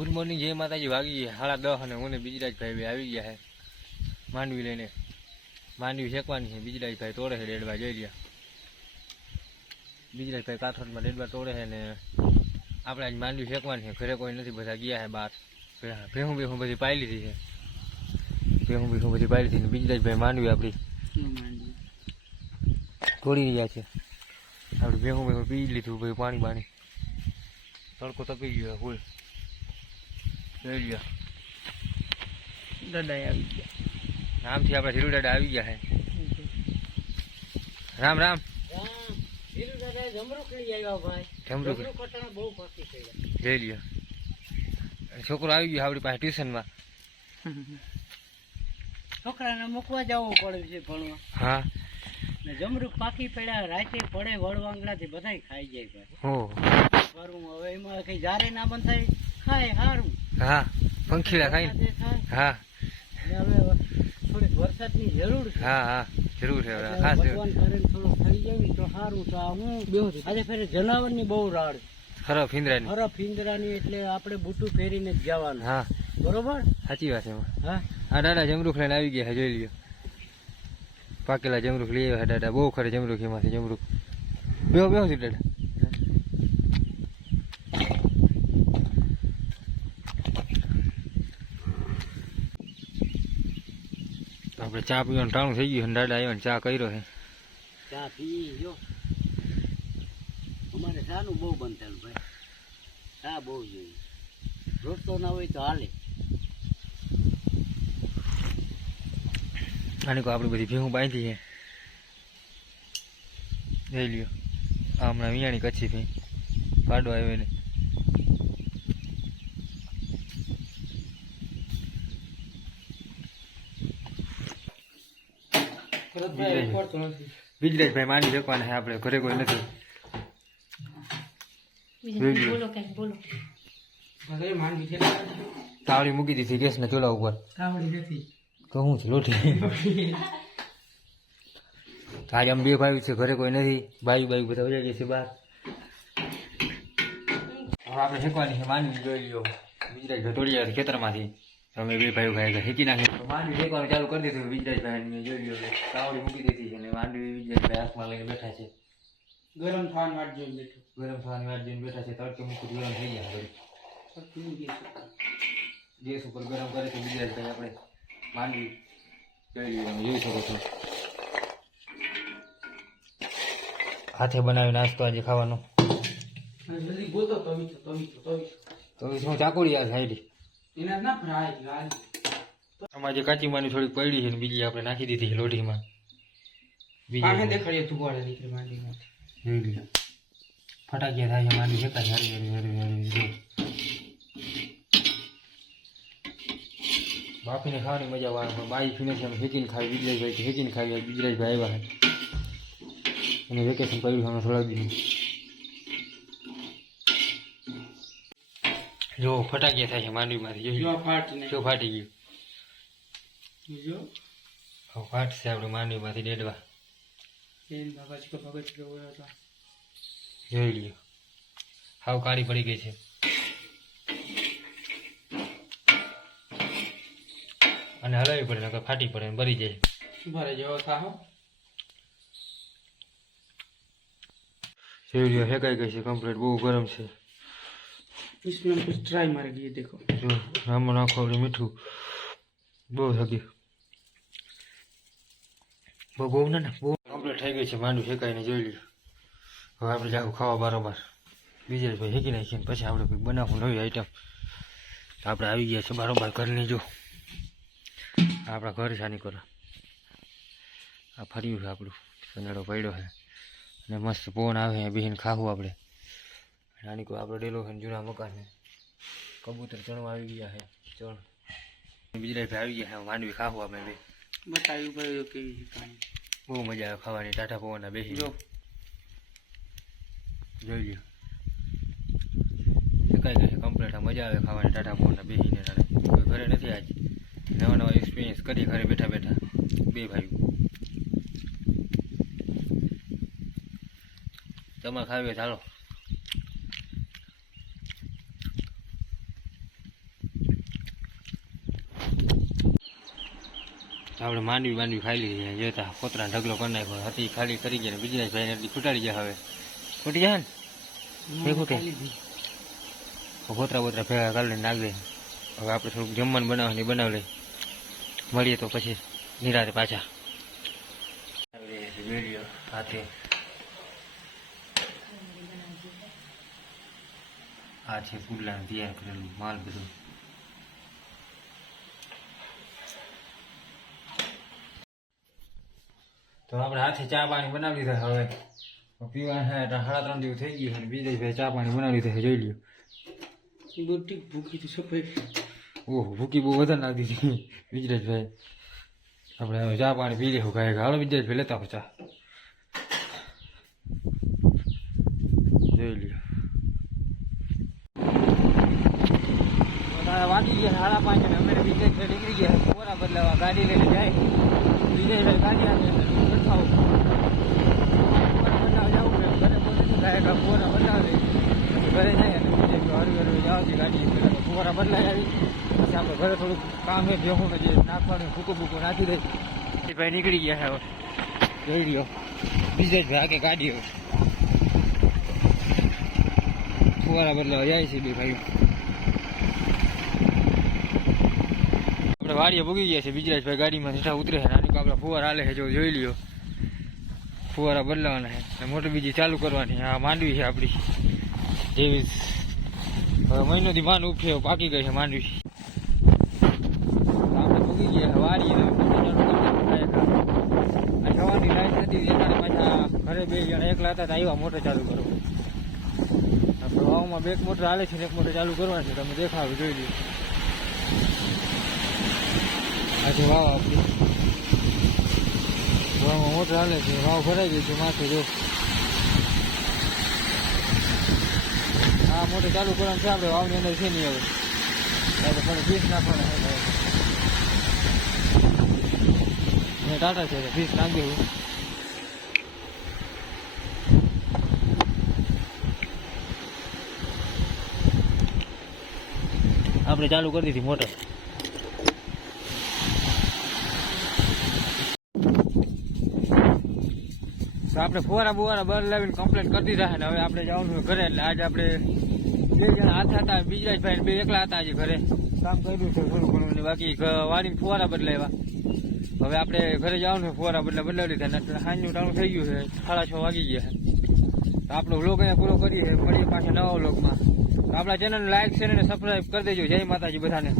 Good morning, જય માતાજી. વાગી ગયા 10:30 અને હું ને બીજરાજભાઈ આવી ગયા છે માંડવી લઈને. માંડવી શેકવાની છે. બીજરાજભાઈ તોડે છે ડેડવા. જોઈ લ્યા, બીજરાજભાઈ કાથોડમાં ડેડવા તોડે છે ને આપણે આજ માંડવી શેકવાની છે. ઘરે કોઈ નથી, બધા ગયા છે બહાર. ભેહું બધી પાઈ લીધી છે. ભેહું બધી પાઈ લીધી ને બીજરાજભાઈ માંડવી આપણી તોડી રહ્યા છે. આપણે ભેહું પી લીધું, બધું પાણી તડકો તપી ગયો ફૂલ. જોઈ લ્યો, દાદા આવી ગયા. નામથી આપણે ધીરુ દાદા આવી ગયા છે. રામ રામ. ધીરુ દાદા જમરૂખ લઈ આવ્યા ભાઈ. જમરૂખ કટાણા બહુ પાકી થયા. જોઈ લ્યો, છોકરો આવી ગયો આપણી પાસે ટ્યુશનમાં. છોકરાને મૂકવા જવું પડે છે ભણવા. હા, ને જમરૂખ પાકી પડ્યા, રાતે પડે વડવાંગડાથી બધાય ખાઈ જાય ભાઈ. હો કરવું હવે એમાં કઈ જારે ના બંધાય, ખાય સારું. હા, પંખીડા ખાઈને. હા ને હવે થોડીક વરસાદની જરૂર છે. હા જરૂર છે. ખાસ ભગવાન કરે થોડું થઈ જાય ને તો સારું. તો આ હું બેહું આજે ફેરે જનાવરની બહુ રાડ, ખરાબ ઈંદરાની. ખરાબ ઈંદરાની, એટલે આપણે બુટું ફેરીને જ જવાનું. હા બરોબર, સાચી વાત છે. હા આ દાદા જમરૂખ લઈને આવી ગયા છે. જોઈ લ્યો, પાકેલા જમરૂખ લઈ આવ્યા દાદા. બહુ ખરે જમરૂખ, એમાંથી જમરૂખ. બેહો છે દાદા. આપણે ચા પીવાનું ટાણું થઈ ગયું. દાદા આવ્યા ને ચા કર્યો છે. ચા પી જો. અમારે ચાનું બહુ બનતું ભાઈ, ચા બહુ જોઈએ. રોટલો ના હોય તો હાલે. આની કો આપણી બધી ભેહું બાંધી છે. જોઈ લ્યો, આ હમણાં વિયાણી કચ્છી ભી પાડો આવ્યો ને. બીજરાજભાઈ માંડી શકવાના છે. આપણે ઘરે કોઈ નથી. તાવડી મૂકી દીધી ગેસના ચૂલા ઉપર. તો શું છે, લોટી. આજે આમ બે ભાઈ છે, ઘરે કોઈ નથી. બાયું બધા વયા ગયા છે બહાર. હવે આપણે શેકવાની છે માંડવી. જોઈ લ્યો, બીજરાજભાઈ તોડી આવ્યા ખેતરમાંથી. અમે બે ભાઈ ભાઈ શેકી નાખી. માંડવી શેકવાનું ચાલુ કરી દીધું બીજરાજભાઈ. જોઈ લ્યો, તાવડી મૂકી દીધી છે અને માંડવી બીજરાજભાઈ હાથમાં લઈને બેઠા છે. ગરમ થવાની વાટ જોઈને બેઠું. બેઠા છે. તડકે મૂકું ગરમ થઈ ગયા. ગેસ ઉપર ગરમ કરે છે બીજરાજભાઈ. આપણે માંડવી જોઈ લ્યો, તમે જોઈ શકો છો. હાથે બનાવી નાસ્તો આજે ખાવાનો. તો શું ચાકોડી આ સાઈડ આમાં જે કાચી માની થોડીક પડી છે ને બીજી આપણે નાખી દીધી છે લોઢીમાં. બીજી દેખાડીએ તુવાડે નીકળી માંડીમાં. જોઈ લ્યો, ફટાકિયા થાય છે. માંડી શેકાય. હરી બાફીને ખાવાની મજા આવે. પણ બાઈ ફીને છે શેકીને ખાવી. બીજરાજભાઈ શેકીને ખાવી. બીજરાજભાઈ આવ્યા છે અને વેકેશન પડ્યું અમે થોડા દિવસ. જો ફટાકિયા થાય છે માંડવીમાંથી. જોઈ ફાટી ગયું. ફાટશે આપણે માંડવીમાંથી ડેડવા. જોઈ લ્યો, હાવ કાળી પડી ગઈ છે. અને હલાવી પડે નકર ફાટી પડે, બરી જાય. જોઈ લ્યો, શેકાઈ ગઈ છે કમ્પ્લીટ. બહુ ગરમ છે. ટ્રાય મારી ગઈ દેખો. જો આમાં નાખો મીઠું. બહુ થકી બહુ ને બહુ કમ્પ્લીટ થઈ ગઈ છે માંડવી શેકાઈને. જોઈ લ્યો, હવે આપણે જાવું ખાવા બરાબર. બીજરાજભાઈ શેકી નાખીએ પછી આપણે કંઈક બનાવવું નવી આઈટમ. તો આપણે આવી ગયા છે બરાબર ઘરની. જો આપણા ઘર સાની કરો. આ ફર્યું છે આપણું, સંજાડો પડ્યો છે અને મસ્ત પવન આવે. બેહીને ખાવું આપણે. નાની કોઈ આપણો ડેલો છે જૂના મકાન છે. કબૂતર ચણવા આવી ગયા છે. ચણ બીજરાજભાઈ આવી ગયા છે. માંડવી ખાવું આપણે બે. બતાવ્યું ભાઈ કેવી છે. બહુ મજા આવે ખાવાની. ટાટા પવનના બેસી જોઈ લ્યો, શેકાઈ ગઈ છે કમ્પ્લીટ. મજા આવે ખાવાની ટાટા પવનના બેસીને. કોઈ ઘરે નથી આજ. નવા એક્સપિરિયન્સ કરી ઘરે બેઠા બે ભાઈઓ. તમારે ખાવી ચાલો. તો આપણે માંડવી ખાઈ લીધી જોતા કોતરા ઢગલો કરી નાખ્યો હતી ખાલી કરી ગયા ને બીજા ભાઈને એટલી ખૂટાડી ગયા હવે ખૂટી જાય ને એ ખૂટે કોતરા બોતરા ભેગા કરી લઈને નાખી દે હવે આપણે થોડુંક જમવાનું બનાવવાની બનાવી લઈએ મળીએ તો પછી નિરાતે પાછા વિડીયો હાથે આ છે પુડલાને તૈયાર કરેલું માલ બધું તો આપણે હાથે ચા પાણી બનાવી દીધા હવે પીવાના 3:30 જેવું થઈ ગયું બીજા ભાઈ ચા પાણી બનાવી દીધા જોઈ લ્યો બુટી ભૂખી તો સફાઈ ઓહો ભૂકી બહુ વધારે નાખી દીધી વિજરાજભાઈ આપણે હવે ચા પાણી પી લેવું કાંઈ હાલો વિજરાજભાઈ લેતા હો ચા જોઈ લ્યો વાગી ગયા 5:30 અને અમે વિજરાજભાઈ નીકળી ગયા પોરા બદલાવા ગાડી લઈને જાય વિજરાજભાઈ ગાડી આવે બેઠાઓ પોરા બદલાવે ઘરે જાય અને હળવે જવાથી ગાડી ફુવારા બદલાઈ આવી પછી આપણે ઘરે થોડુંક કામ એ ભેગું જે નાખવાનું ભૂકું બૂકું નાખી દઈ એ ભાઈ નીકળી ગયા હવે જોઈ રહ્યો બીજે જ ભાઈ આગે ગાડી હવે ફુવારા બદલાવા જાય છે બે ભાઈઓ આપણે વાડીએ ભૂગી ગયા છે બીજરાજભાઈ ગાડીમાં સીધા ઉતરે છે નાની આપણે ફુવારા હાલે છે જો જોઈ લ્યો ફુવારા બદલાવાના છે મોટી બીજી ચાલુ કરવાની આ માંડવી છે આપણી જેવી હવે મહિનોથી માંડ ઉપસે પાકી ગઈ છે માંડવી આપણે ભૂગી ગયા વાળી સવારની લાઈટ નથી જેના પાછા ઘરે 2 જણા એકલા હતા આવ્યા મોટર ચાલુ કરો આપણે વાવમાં 2 મોટર હાલે છે ને 1 મોટર ચાલુ કરવાની છે તમે દેખાવ જોઈ લો આજે વાવ આપણી વાવમાં મોટર હાલે છે વાવ ભરાઈ ગઈ છે માથે જો આ મોટર ચાલુ કરવાનું છે આપણે વાવની અંદર છે નહીં હવે એટલે પણ ફીસ નાખવાના છે ટાટા છે ફીસ નાખી દેવું આપણે ચાલુ કરી દીધી મોટર તો આપણે ફુવારા બુવારા બર લાવીને કમ્પ્લેટ કરી દીધા ને હવે આપણે જવાનું ઘરે એટલે આજે આપણે 2 જણા હાથ હતા બીજરાજભાઈ 2 એકલા હતા આજે ઘરે કામ કર્યું છે થોડું ઘણું ને બાકી વાડીને ફુવારા બદલાવ્યા હવે આપણે ઘરે જવાનું છે ફુવારા બદલાવી લીધા ને સાંજનું ટાણું થઈ ગયું છે 6:30 વાગી ગયા તો આપણો વ્લોગ અહીંયા પૂરો કરીએ મળીએ પાછા નવા વ્લોગમાં તો આપણા ચેનલને લાઈક શેર અને સબસ્ક્રાઈબ કરી દેજો જય માતાજી બધાને